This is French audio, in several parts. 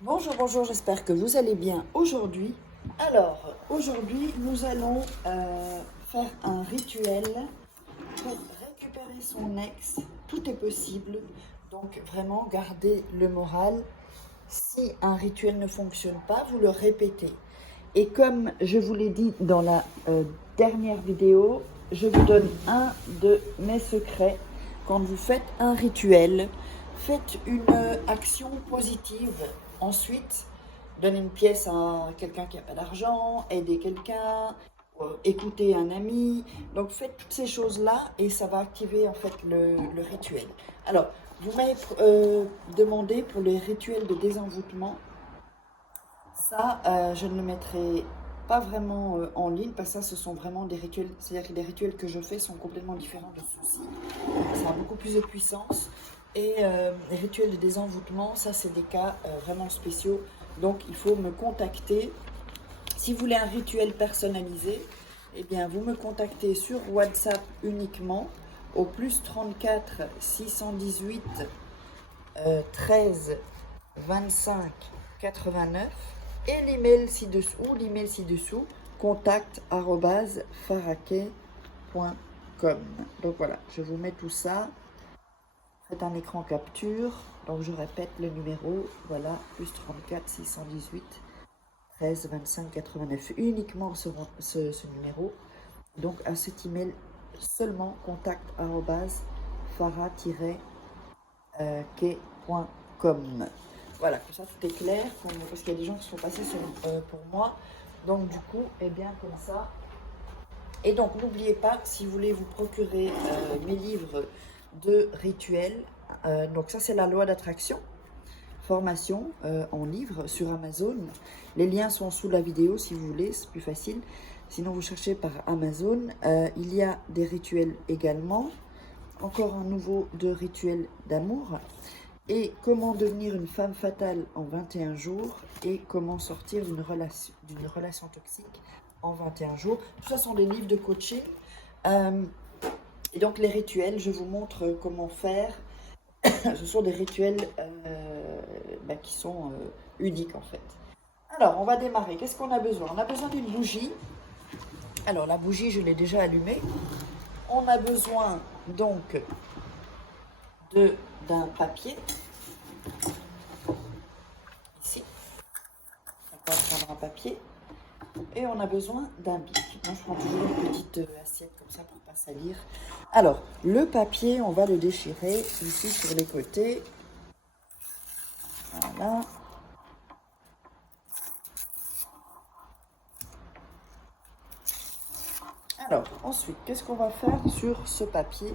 Bonjour, bonjour, j'espère que vous allez bien aujourd'hui. Alors, aujourd'hui, nous allons faire un rituel pour récupérer son ex. Tout est possible, donc vraiment gardez le moral. Si un rituel ne fonctionne pas, vous le répétez. Et comme je vous l'ai dit dans la dernière vidéo, je vous donne un de mes secrets. Quand vous faites un rituel, faites une action positive. Ensuite, donnez une pièce à quelqu'un qui n'a pas d'argent, aidez quelqu'un, écoutez un ami. Donc faites toutes ces choses-là et ça va activer en fait le rituel. Alors, vous m'avez demandé pour les rituels de désenvoûtement. Ça, je ne le mettrai pas vraiment en ligne parce que ça, ce sont vraiment des rituels. C'est-à-dire que les rituels que je fais sont complètement différents de ceux-ci. Ça a beaucoup plus de puissance. Et les rituels de désenvoûtement, ça, c'est des cas vraiment spéciaux. Donc, il faut me contacter. Si vous voulez un rituel personnalisé, eh bien, vous me contactez sur WhatsApp uniquement au plus 34 618 13 25 89 et l'email ci-dessous, contact@farakeh.com. Donc voilà, je vous mets tout ça. Faites un écran capture. Donc je répète le numéro, voilà, plus 34 618 13 25 89. Uniquement ce numéro. Donc à cet email seulement contact@farah-key.com. Voilà, comme ça tout est clair, parce qu'il y a des gens qui sont passés pour moi. Donc du coup, eh bien comme ça. Et donc n'oubliez pas, si vous voulez vous procurer mes livres de rituels, donc ça c'est la loi d'attraction, formation en livre sur Amazon. Les liens sont sous la vidéo si vous voulez, c'est plus facile. Sinon vous cherchez par Amazon. Il y a des rituels également. Encore un nouveau de rituel d'amour. Et comment devenir une femme fatale en 21 jours et comment sortir d'une relation toxique en 21 jours. Tout ça sont des livres de coaching. Et donc les rituels, je vous montre comment faire. Ce sont des rituels qui sont uniques en fait. Alors on va démarrer. Qu'est-ce qu'on a besoin? On a besoin d'une bougie. Alors la bougie, je l'ai déjà allumée. On a besoin donc d'un papier. Ici, on va prendre un papier. Et on a besoin d'un bic. Moi, je prends toujours une petite assiette comme ça pour ne pas salir. Alors, le papier, on va le déchirer ici sur les côtés. Voilà. Alors, ensuite, qu'est-ce qu'on va faire sur ce papier?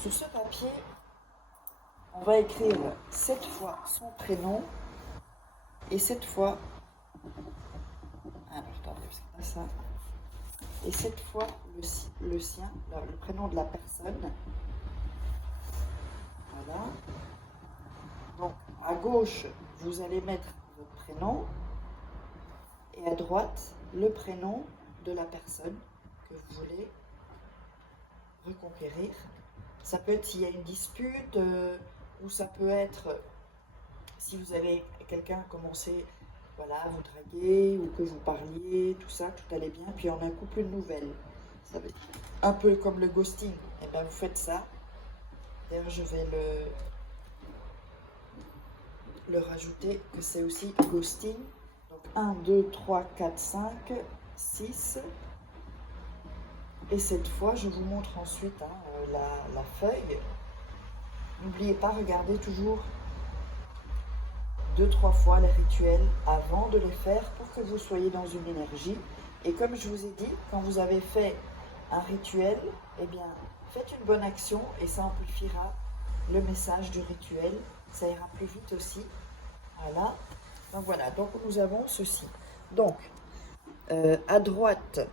Sur ce papier, on va écrire 7 fois son prénom et 7 fois... Alors, attendez, c'est pas ça. Et 7 fois le sien, le prénom de la personne. Voilà. Donc, à gauche, vous allez mettre votre prénom et à droite, le prénom de la personne que vous voulez reconquérir. Ça peut être s'il y a une dispute ou ça peut être si vous avez quelqu'un commencé à vous draguer ou que vous parliez, tout ça, tout allait bien, puis on a un couple de nouvelles. Ça va être un peu comme le ghosting. Et bien, vous faites ça. D'ailleurs, je vais le rajouter que c'est aussi ghosting. Donc 1, 2, 3, 4, 5, 6. Et cette fois, je vous montre ensuite la feuille. N'oubliez pas, regardez toujours 2-3 fois les rituels avant de les faire pour que vous soyez dans une énergie. Et comme je vous ai dit, quand vous avez fait un rituel, eh bien, faites une bonne action et ça amplifiera le message du rituel. Ça ira plus vite aussi. Voilà. Donc voilà, donc nous avons ceci. Donc, à droite,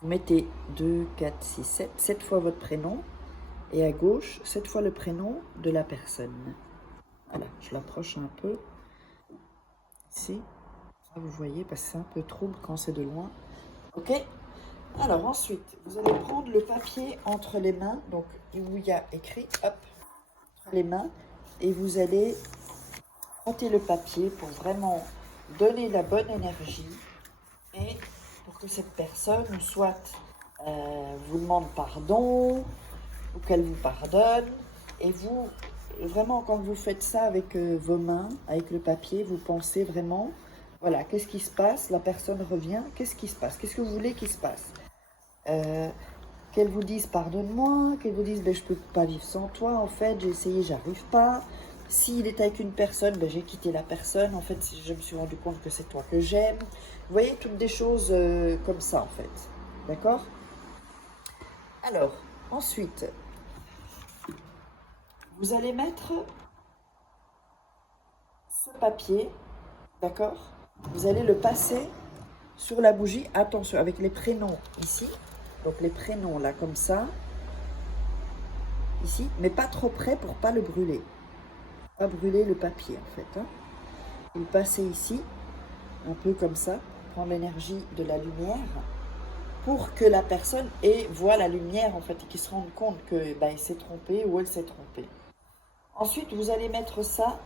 vous mettez 2, 4, 6, 7, 7 fois votre prénom. Et à gauche, 7 fois le prénom de la personne. Voilà, je l'approche un peu. Ici, vous voyez, parce que c'est un peu trouble quand c'est de loin. Ok? Alors ensuite, vous allez prendre le papier entre les mains, donc où il y a écrit, hop, entre les mains, et vous allez frottez le papier pour vraiment donner la bonne énergie et pour que cette personne soit vous demande pardon ou qu'elle vous pardonne. Et vous, vraiment, quand vous faites ça avec vos mains, avec le papier, vous pensez vraiment, voilà, qu'est-ce qui se passe? La personne revient, qu'est-ce qui se passe? Qu'est-ce que vous voulez qu'il se passe? Qu'elle vous dise pardonne-moi, qu'elle vous dise ben, je peux pas vivre sans toi, en fait, j'ai essayé, j'arrive pas. S'il est avec une personne, ben, j'ai quitté la personne, en fait, je me suis rendu compte que c'est toi que j'aime. Vous voyez, toutes des choses comme ça, en fait. D'accord? Alors, ensuite, vous allez mettre ce papier, d'accord? Vous allez le passer sur la bougie, attention, avec les prénoms ici. Donc les prénoms là, comme ça, ici, mais pas trop près pour pas le brûler. Pas brûler le papier en fait. Hein. Vous le passez ici, un peu comme ça, prendre l'énergie de la lumière, pour que la personne voit la lumière en fait, et qu'il se rende compte que il s'est trompé ou elle s'est trompée. Ensuite, vous allez mettre ça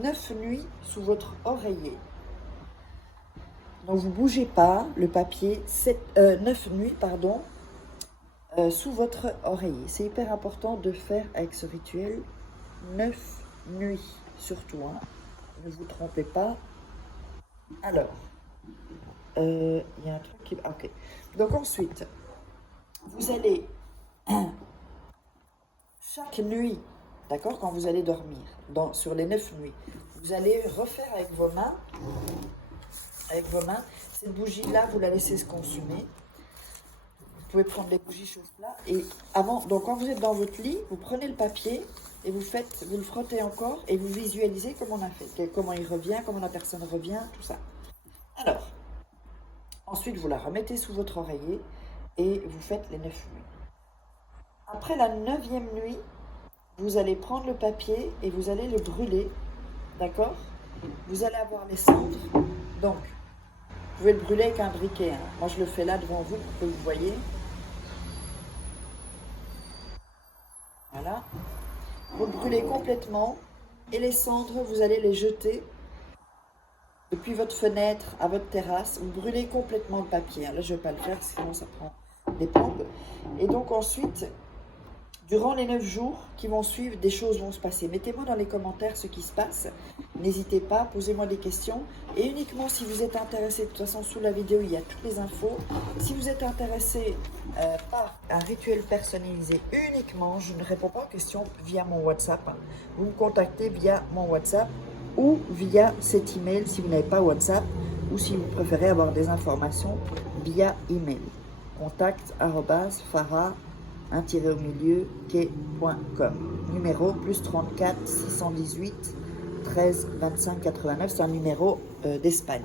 9 nuits sous votre oreiller. Donc vous ne bougez pas le papier, 9 nuits, pardon, sous votre oreiller. C'est hyper important de faire avec ce rituel 9 nuits, surtout. Hein. Ne vous trompez pas. Alors, il y a un truc qui... Ok. Donc ensuite, vous allez, chaque nuit, d'accord, quand vous allez dormir, sur les 9 nuits, vous allez refaire avec vos mains, cette bougie-là, vous la laissez se consumer. Vous pouvez prendre les bougies chauffe-plat et avant, donc quand vous êtes dans votre lit, vous prenez le papier et vous le frottez encore et vous visualisez comment on a fait, comment il revient, comment la personne revient, tout ça. Alors, ensuite vous la remettez sous votre oreiller et vous faites les 9 nuits. Après la 9e nuit, vous allez prendre le papier et vous allez le brûler, d'accord? Vous allez avoir les cendres, donc vous pouvez le brûler avec un briquet. Hein. Moi je le fais là devant vous pour que vous voyez. Voilà. Vous le brûlez complètement et les cendres, vous allez les jeter depuis votre fenêtre à votre terrasse. Vous brûlez complètement le papier. Là, je ne vais pas le faire, sinon ça prend des plombes. Et donc ensuite, durant les 9 jours qui vont suivre, des choses vont se passer. Mettez-moi dans les commentaires ce qui se passe. N'hésitez pas, posez-moi des questions. Et uniquement si vous êtes intéressé, de toute façon sous la vidéo, il y a toutes les infos. Si vous êtes intéressé par un rituel personnalisé uniquement, je ne réponds pas aux questions via mon WhatsApp. Vous me contactez via mon WhatsApp ou via cet email si vous n'avez pas WhatsApp ou si vous préférez avoir des informations via email. contact@farah quai.com. Numéro +34 618 13 25 89. C'est un numéro d'Espagne.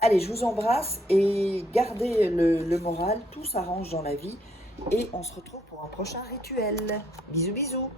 Allez, je vous embrasse et gardez le moral. Tout s'arrange dans la vie. Et on se retrouve pour un prochain rituel. Bisous, bisous.